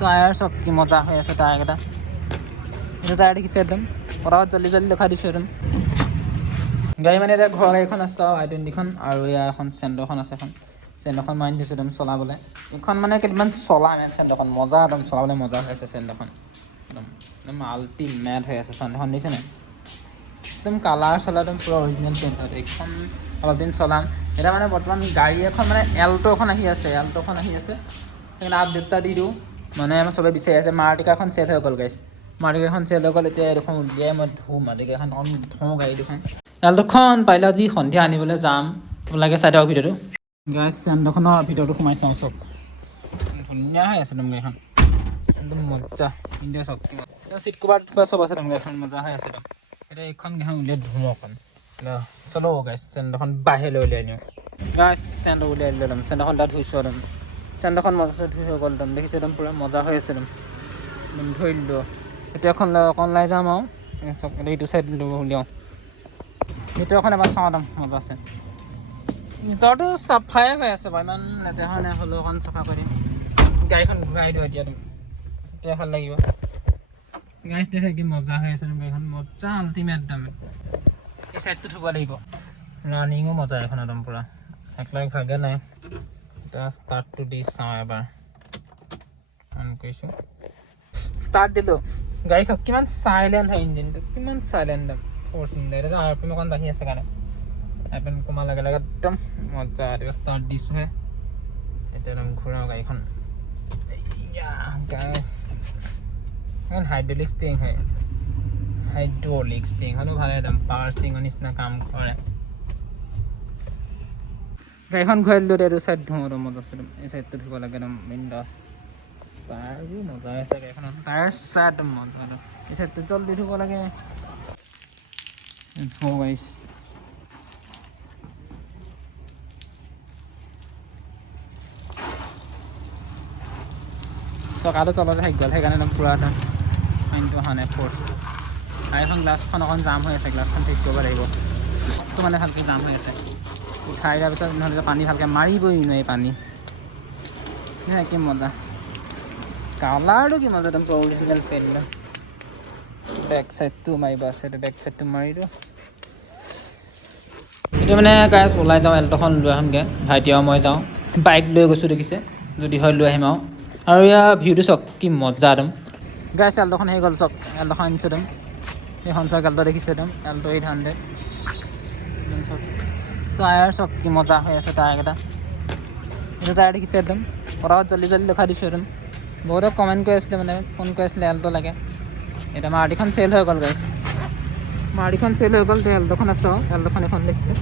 tyre চব কি মজা হৈ আছে টায়াৰকেইটা এইটো টায়াৰ দেখিছে একদম পটাপট জল্দি জল্দি দেখাই দিছোঁ একদম গাড়ী মানে এতিয়া ঘৰৰ গাড়ীখন আছে I-20খন আৰু ইয়াৰ এখন চেণ্ডৰখন আছে এখন চেণ্ডৰখন মাৰি দিছোঁ একদম চলাবলৈ এইখন মানে কেইদিনমান চলাই মানে চেণ্ডৰখন মজা একদম চলাবলৈ মজা হৈ আছে চেণ্ডৰখন একদম একদম আল্টিমেট হৈ আছে চেণ্ডৰখন দিছে নাই একদম কালাৰ চালাৰ একদম পূৰা অৰিজিনেল পেইণ্ট হয় এইখন অলপ দিন চলাম এতিয়া মানে বৰ্তমান গাড়ী এখন মানে এল্ট'খন আহি আছে সেইকাৰণে আপডেট এটা দি দিওঁ মানে চবে বিচাৰি আছে মাৰুতিকাখন চেল হৈ গ'ল গাইছ মাৰুতিকাখন চেল হৈ গ'ল এতিয়া এইখন উলিয়াই মই ধুম মাৰুতিকাখন ধুওঁ গাড়ী দুখন এল্ট'খন পাৰিলে আজি সন্ধিয়া আনিবলৈ যাম লাগে চাই থাকক ভিডিঅ'টো গাইছ চেণ্ডৰখনৰ ভিডিঅ'টো সোমাই চাওঁ চব ধুনীয়া হৈ আছে একদম গাড়ীখন একদম মজা ইণ্ডিয়া চক চিট কভাৰ চব আছে একদম গাড়ীখন মজা হৈ আছে একদম এতিয়া এইখন গাড়ীখন উলিয়াই ধুওঁ অকণ চলো গাইছ চেণ্ডৰখন বাহিৰলৈ উলিয়াই নিওঁ গাইছ চেণ্ডৰ উলিয়াই দিলোঁ একদম চেণ্ডৰখন তাত ধুইছোঁ একদম চেণ্ডৰখন মজা ধুই হৈ গ'ল একদম দেখিছে একদম পূৰা মজা হৈ আছে একদম ধুই দিলোঁ এতিয়া এখন অকণ লাই যাম আৰু এইটো চাইড উলিয়াওঁ ভিতৰখন এবাৰ চাওঁ একদম মজা আছে ভিতৰতো চাফাই হৈ আছে বাৰু ইমান লেতেৰা হোৱা নাই হ'লেও অকণ চাফা কৰি দিম গাড়ীখন ঘূৰাই দিওঁ এতিয়া তেতিয়া ভাল লাগিব গাড়ী দিছে কি মজা হৈ আছে গাড়ীখন মজা আল্টিমেট একদম এই চাইডটো থ'ব লাগিব ৰানিঙো মজা এখন একদম পূৰা একলাই ভাগে নাই এতিয়া ষ্টাৰ্টটো দি চাওঁ এবাৰ অন কৰিছোঁ ষ্টাৰ্ট দিলোঁ গাড়ী চাওক কিমান চাইলেণ্ট হয় ইঞ্জিনটো কিমান চাইলেণ্ট ফ'ৰ চিলিণ্ডাৰ এতিয়া RPM অকণ বাঢ়ি আছে কাৰণে RPM কমাৰ লগে লগে একদম মজা এতিয়া ষ্টাৰ্ট দিছোঁহে এতিয়া একদম ঘূৰাওঁ গাড়ীখন এখন হাইড্ৰলিক ষ্টিং হয় হাইড্ৰলিক ষ্টিং হ'লেও ভালে একদম পাৱাৰ ষ্টিঙৰ নিচিনা কাম কৰে গাড়ীখন ঘূৰাই দিলোঁ এইটো চাইড ধুওঁ একদম মজা একদম এই চাইডটো ধুব লাগে একদম বিন্দাছ টায়াৰো মজা হৈছে গাড়ীখনত টায়াৰ চাই একদম মজা একদম এই চাইডটো জল্দি ধুব লাগে ধুওঁ গাইছ চকাটো তলত থাকি গ'ল সেইকাৰণে একদম পূৰা একদম পানীটো অহা নাই ফ'ৰ্চ আৰু এখন গ্লাছখন অকণ জাম হৈ আছে গ্লাছখন ঠিক কৰিব লাগিব চবটো মানে ভালকৈ জাম হৈ আছে উঠাই দিয়াৰ পিছত নহ'লে পানী ভালকৈ মাৰিবই নোৱাৰি পানী কি মজা কালাৰটো কি মজা একদম অৰিজিনেল পেইণ্ট বেক চাইডটো মাৰিব আছে এইটো বেক চাইডটো মাৰি দিওঁ এতিয়া মানে গাইছ ওলাই যাওঁ এল্ট'খন লৈ আহোঁগৈ ভাইটি আৰু মই যাওঁ বাইক লৈ গৈছোঁ দেখিছে যদি হয় লৈ আহিম আৰু ইয়াৰ ভিউটো চাওক কি মজা একদম গাইছ এল্ট'খন আহি গ'ল চাওক এল্ট'খন আনিছোঁ একদম সেইখন চাওক এল্ট' দেখিছে একদম এল্ট' 800 টায়াৰ চব কি মজা হৈ আছে টায়াৰকেইটা এইটো টায়াৰ দেখিছে একদম পটাপট জল্দি জল্দি দেখাই দিছোঁ একদম বহুতে কমেণ্ট কৰি আছিলে মানে ফোন কৰি আছিলে এল্ট' লাগে এতিয়া মাৰুতিখন চেল হৈ গ'ল গাইছ মাৰুতিখন চেল হৈ গ'ল এতিয়া এল্ট'খন আছে এল্ট'খন এখন দেখিছে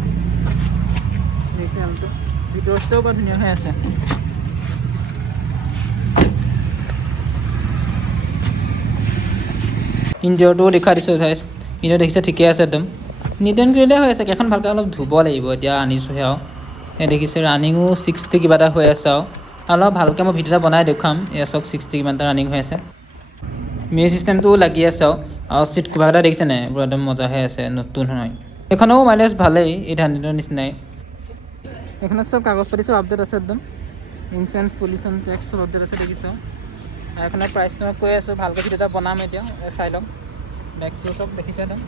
এল্ট' ভিতৰটোও বৰ ধুনীয়া হৈ আছে ইঞ্জিনটোও দেখুৱাই দিছোঁ গাইছ ইঞ্জিন দেখিছে ঠিকে আছে একদম নিট এণ্ড ক্লিয়াৰ হৈ আছে কেইখন ভালকৈ অলপ ধুব লাগিব এতিয়া আনিছোঁহে আৰু এই দেখিছে ৰানিঙো 60 কিবা এটা হৈ আছে আৰু অলপ ভালকৈ মই ভিডিঅ' এটা বনাই দেখুৱাম এয়া চাওক 60 কিমান এটা ৰানিং হৈ আছে মিউজিক চিষ্টেমটোও লাগি আছে আৰু চিট কভাৰকেইটা দেখিছে নাই এইবোৰ একদম মজা হৈ আছে নতুন হয় এইখনো মাইলেজ ভালেই 800ৰ নিচিনাই এইখনত চব কাগজ পাতি চব আপডেট আছে একদম ইঞ্চুৰেঞ্চ পলিউশ্যন টেক্স চব আপডেট আছে দেখিছোঁ এইখনৰ প্ৰাইচটো মই কৈ আছোঁ ভালকৈ ভিডিঅ' এটা বনাম এতিয়া চাই লওক বেগটো চব দেখিছে একদম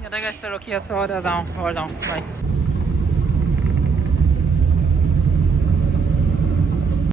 ইয়াতে গাইছ ৰখি আছোঁ এতিয়া যাওঁ ঘৰ যাওঁ বাই